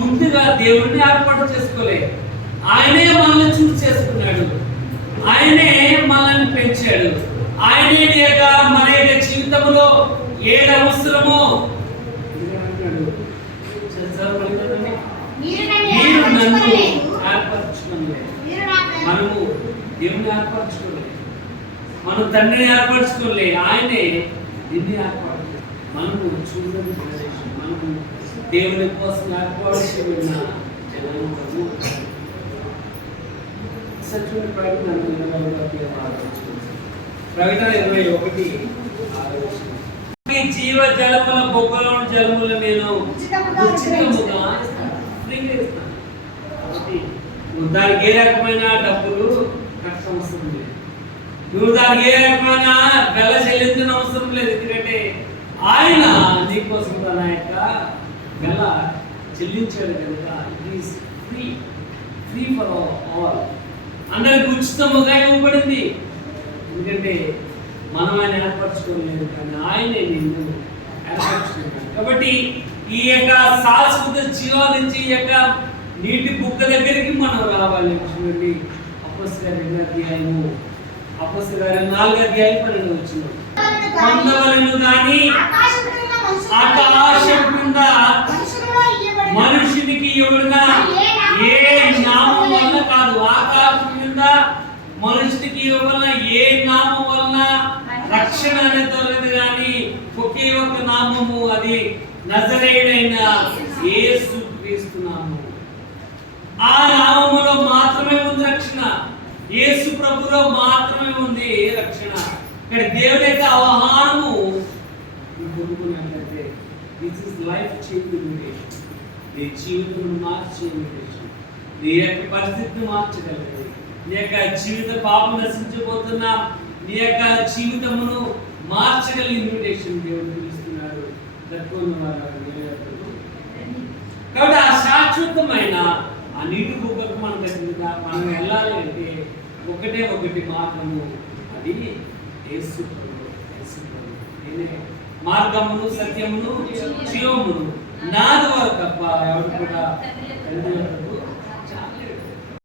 ముందుగా దేవుడిని ఏర్పాటు చేసుకోలే, ఆయనే మనల్ని చూస్ చేసుకున్నాడు, ఆయనే మనల్ని పెంచాడు, ఆయనే మన యొక్క జీవితంలో ఏది అవసరమో మీరు నన్ను ఏర్పరచుకోలే. మనము దేవుని ఏర్పరచుకోలే, మనం తండ్రిని ఏర్పరచుకోలే, ఆయనే దీన్ని ఏర్పాటు. మనము చూడని ప్రదేశం, మనము దేవుని కోసం ఏర్పాటు చేయబడిన జనాంగము. సత్యుని ప్రకటన 21:6 జీవ జలముల బొగ్గలోని జలముల నేను ఉచితముగా ఫ్రీగా ఇస్తాను. కాబట్టి నువ్వు దానికి ఏ రకమైన డబ్బులు కష్టం అవసరం లేదు, నువ్వు దానికి ఏ రకమైన వెల చెల్లించిన అవసరం లేదు. ఎందుకంటే ఆయన నీకోసం తన యొక్క వెల చెల్లించాడు కనుక it is free, free for all, అందరికి ఉచితముగా ఇవ్వబడింది. ఎందుకంటే మనం ఆయన ఏర్పరచుకోలేదు, కానీ ఆయనే నిన్ను ఏర్పరచుకున్నాడు. కాబట్టి ఈ యొక్క శాశ్వత జీవం నుంచి ఈ యొక్క నీటి బుక్క దగ్గరికి మనం రావాలి. చూడండి, అపోస్తలుల 2వ అధ్యాయము, అపోస్తలుల 4వ అధ్యాయం 12వ వచనం. పొందవలెను గాని ఆకాశం కింద మనుషునికి ఇవ్వబడిన ఏ నామం వలన కాదు, ఆకాశం కింద మనుషునికి ఇవ్వబడిన ఏ నామం వలన రక్షణ అనేది దొరకదు కానీ ఒకే ఒక నామము, అది నజరేయుడైన యేసు క్రీస్తు నామము. ఆ నామములో మాత్రమే ఉంది రక్షణ, యేసు ప్రభులో మాత్రమే ఉంది రక్షణ. ఇక్కడ దేవుని యొక్క ఆహ్వానము పొందుకున్నట్లయితే this is life changing invitation. నీ జీవితం మార్చే ఇన్విటేషన్, నీ యొక్క పరిస్థితిని మార్చగలదు. నీ యొక్క జీవిత పాపం నశించబోతున్నా నీ యొక్క జీవితమును మార్చగల ఇన్విటేషన్ దేవుడు పిలుస్తున్నాడు. కాబట్టి ఆ శాశ్వతమైన ఆ నీటి బుగ్గకు మనం వెళ్ళాలి అంటే ఒకటే ఒకటి మార్గము, అది యేసు ప్రభువు. నేనే మార్గమును సత్యమును జీవమును, నా ద్వారా తప్ప ఎవరు కూడా